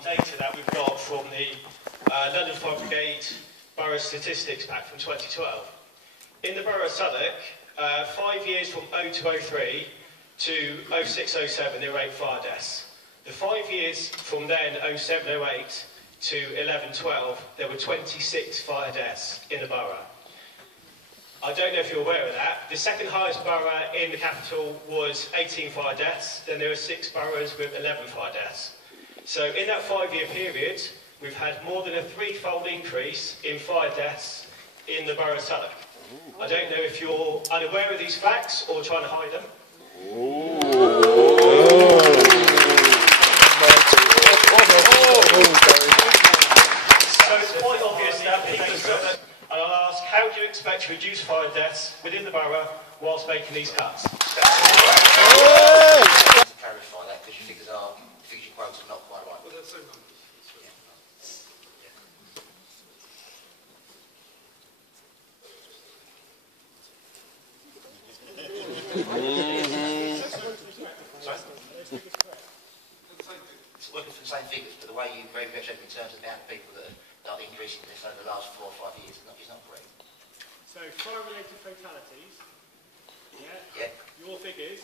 Data that we've got from the London Fire Brigade Borough Statistics back from 2012. In the Borough of Southwark, 5 years from 0203 to 0607, there were 8 fire deaths. The 5 years from then, 0708 to 1112, there were 26 fire deaths in the borough. I don't know if you're aware of that. The second highest borough in the capital was 18 fire deaths. Then there were 6 boroughs with 11 fire deaths. So in that 5-year period, we've had more than a 3-fold increase in fire deaths in the borough of Southwark. I don't know if you're unaware of these facts or trying to hide them. So it's quite obvious that people have got that. And I'll ask, how do you expect to reduce fire deaths within the borough whilst making these cuts? To clarify that, because your figures you quote are not quite right. Well, that's so numbers. It's working for the same figures, but the way you represent in terms of the amount of people that are increasing this over the last 4 or 5 years is not correct. So fire-related fatalities, your figures,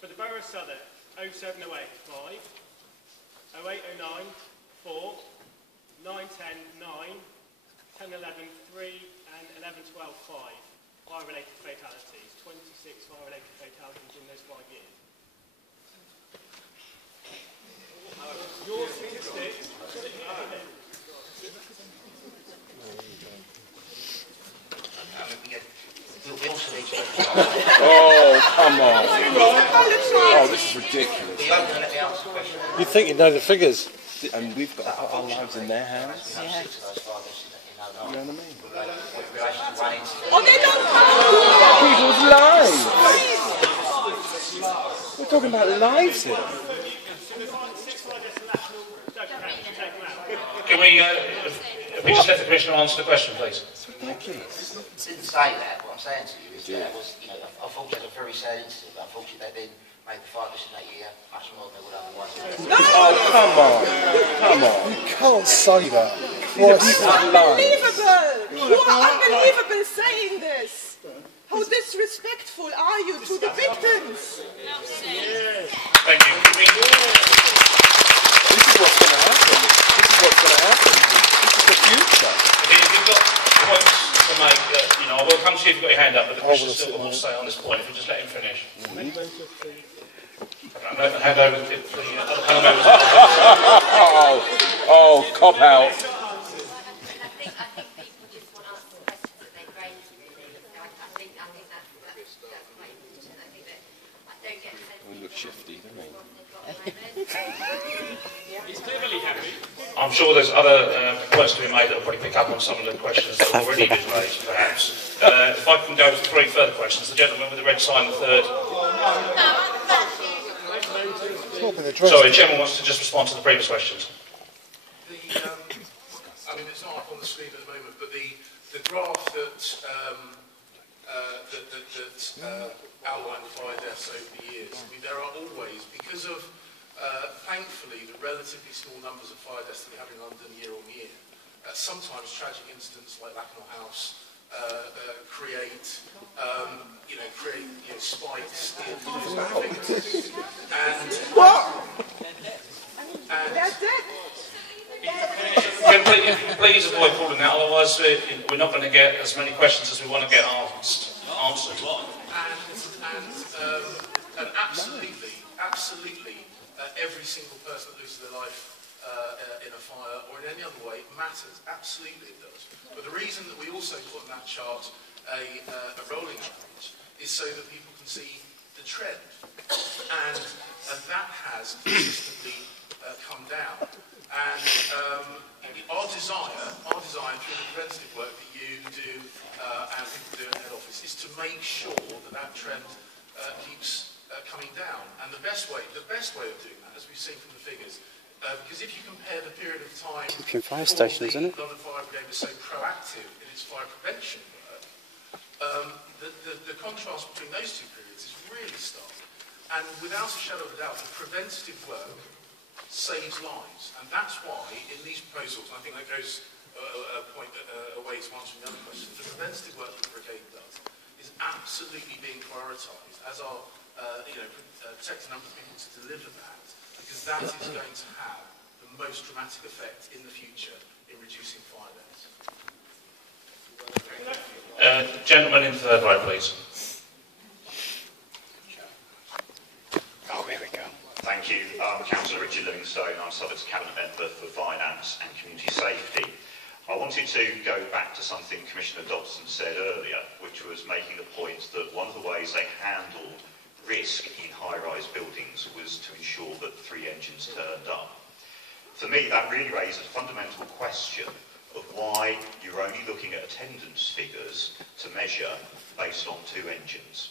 for the Borough of Southwark, 0708, 5, 0809, 4, 910, 9, 1011, 3, and 1112, 5. Fire-related fatalities, 26 fire-related fatalities in those 5 years. Your statistics... Oh, come on. Oh, this is ridiculous. You think you know the figures, and we've got to put our lives in their hands? Yeah. You know what I mean? Oh, they don't People's lives! We're talking about lives here. Can we just let the Commissioner answer the question, please? It's ridiculous. I didn't say that. What I'm saying to you is that was, unfortunately, it was a very sad incident. But unfortunately, they then made the fire mission that year much more than they would otherwise. Oh, come on. Come on. You can't say that. unbelievable! You are unbelievable saying this! How disrespectful are you to the victims? Thank you. This is what's going to happen. This is what's going to happen. This is the future. If you've got points to make, I will come to you if you've got your hand up, but the Commissioner's still got more to say on this point, if you just let him finish. I'm going to hand over to the other panel members. Oh, cop out. We look shifty, don't we? I'm sure there's other points to be made that will probably pick up on some of the questions that have already been raised, perhaps. If I can go to 3 further questions. The gentleman with the red sign, the third. Sorry, the Chairman wants to just respond to the previous questions. I mean, it's not up on the screen at the moment, but the graph that outlined fire deaths over the years, I mean, there are always, because of, thankfully, the relatively small numbers of fire deaths that we have in London year on year, sometimes tragic incidents like Lakenhall House create spikes in figures. And That's it! Please avoid calling that, otherwise we're not going to get as many questions as we want to get answered. And absolutely, every single person that loses their life in a fire or in any other way matters. Absolutely it does. But the reason that we also put in that chart a rolling average is so that people can see the trend. And that has consistently come down. And our desire through the preventative work that you do and people do in head office is to make sure that that trend keeps coming down. And the best way of doing that, as we've seen from the figures, because if you compare the period of time fire stations, isn't it? London Fire Brigade was so proactive in its fire prevention work, the contrast between those two periods is really stark. And without a shadow of a doubt, the preventative work saves lives. And that's why, in these proposals, and I think that goes a point away to answering the other question, the preventative work that the brigade does is absolutely being prioritised, as are protecting a number of people to deliver that, because that is going to have the most dramatic effect in the future in reducing fire deaths. Gentleman in third row, please. Oh, here we go. Thank you. Councillor Richard Livingstone. I'm Southwark's Cabinet Member for Finance and Community Safety. I wanted to go back to something Commissioner Dobson said earlier, which was making the point that one of the ways they handled risk in high-rise buildings was to ensure that 3 engines turned up. For me, that really raises a fundamental question of why you're only looking at attendance figures to measure based on 2 engines.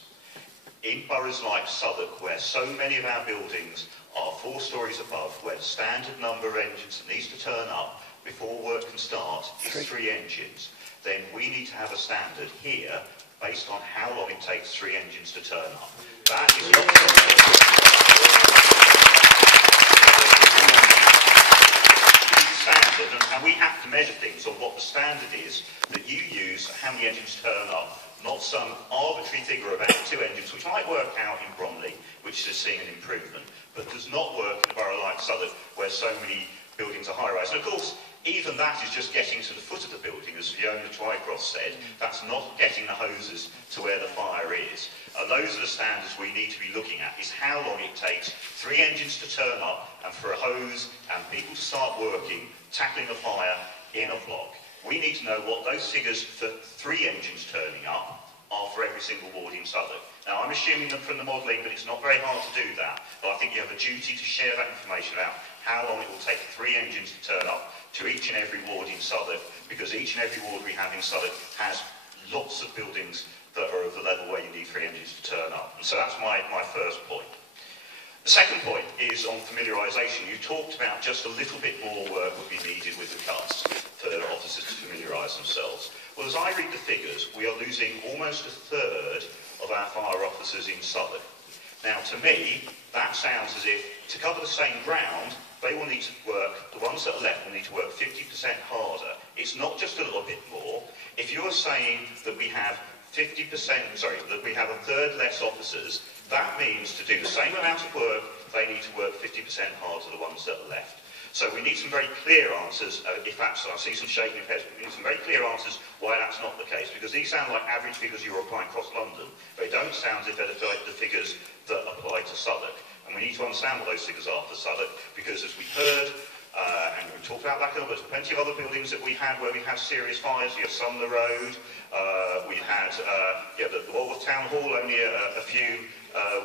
In boroughs like Southwark, where so many of our buildings are 4 stories above, where the standard number of engines that needs to turn up before work can start is 3 engines, then we need to have a standard here based on how long it takes 3 engines to turn up. That is not standard, and we have to measure things on what the standard is that you use for how many engines turn up, not some arbitrary figure about 2 engines, which might work out in Bromley, which is seeing an improvement, but does not work in a borough like Southwark, where so many buildings are high-rise. And of course, even that is just getting to the foot of the building, as Fiona Twycross said. That's not getting the hoses to where the fire is. And those are the standards we need to be looking at, is how long it takes 3 engines to turn up and for a hose and people to start working, tackling a fire in a block. We need to know what those figures for 3 engines turning up are for every single ward in Southwark. Now, I'm assuming them from the modelling, but it's not very hard to do that. But I think you have a duty to share that information about how long it will take 3 engines to turn up to each and every ward in Southwark, because each and every ward we have in Southwark has lots of buildings that are of the level where you need 3 engines to turn up. And so that's my first point. The second point is on familiarisation. You talked about just a little bit more work would be needed with the cuts for officers to familiarise themselves. Well, as I read the figures, we are losing almost a third of our fire officers in Southwark. Now, to me, that sounds as if, to cover the same ground, they will need to work, the ones that are left will need to work 50% harder. It's not just a little bit more. If you're saying that we have that we have a third less officers, that means to do the same amount of work, they need to work 50% harder than the ones that are left. So we need some very clear answers, if that's, I see some shaking of heads, but we need some very clear answers why that's not the case, because these sound like average figures you're applying across London. They don't sound as if they're the figures that apply to Southwark. And we need to understand what those figures are for Southwark, because as we heard, and we talked about Blackhill, there's plenty of other buildings that we had where we had serious fires. You have Sumner Road, we had the Walworth Town Hall only a few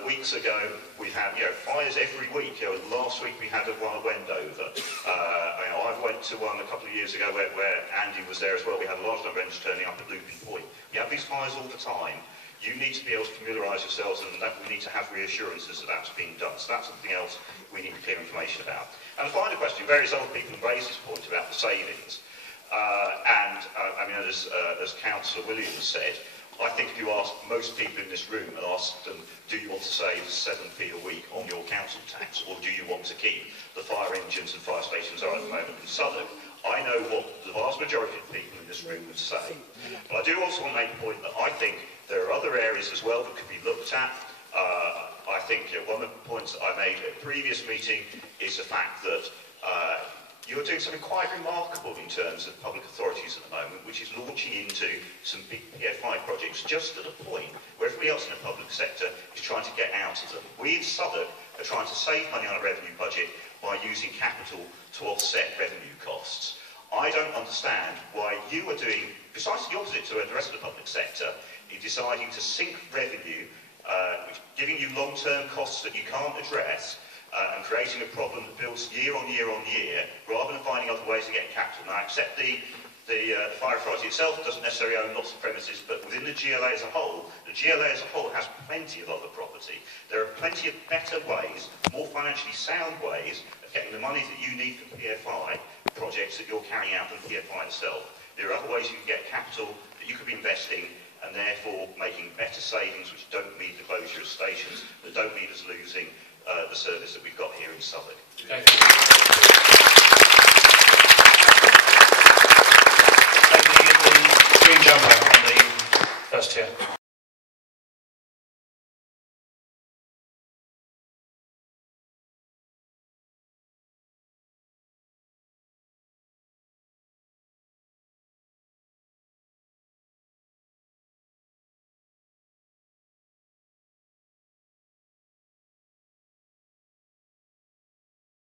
weeks ago. We had fires every week. Last week we had one at Wendover. I went to one a couple of years ago where Andy was there as well. We had a large number of engines turning up at Looping Point. You have these fires all the time. You need to be able to familiarise yourselves, and that we need to have reassurances that that's being done. So that's something else we need clear information about. And the final question, various other people have raised this point about the savings. As Councillor Williams said, I think if you ask most people in this room and ask them, do you want to save 7p a week on your council tax, or do you want to keep the fire engines and fire stations are at the moment in Southwark? I know what the vast majority of people in this room would say. But I do also want to make a point that I think there are other areas as well that could be looked at. I think one of the points that I made at a previous meeting is the fact that you're doing something quite remarkable in terms of public authorities at the moment, which is launching into some big PFI projects just at a point where everybody else in the public sector is trying to get out of them. We in Southwark are trying to save money on a revenue budget by using capital to offset revenue costs. I don't understand why you are doing precisely the opposite to the rest of the public sector, in deciding to sink revenue, giving you long-term costs that you can't address, and creating a problem that builds year on year on year, rather than finding other ways to get capital. Now, I accept the fire authority itself doesn't necessarily own lots of premises, but within the GLA as a whole, the GLA as a whole has plenty of other property. There are plenty of better ways, more financially sound ways, of getting the money that you need for PFI projects that you're carrying out than PFI itself. There are other ways you can get capital that you could be investing, and therefore making better savings which don't need the closure of stations, that don't need us losing the service that we've got here in Southwark. Thank you. The green jumper on the first tier.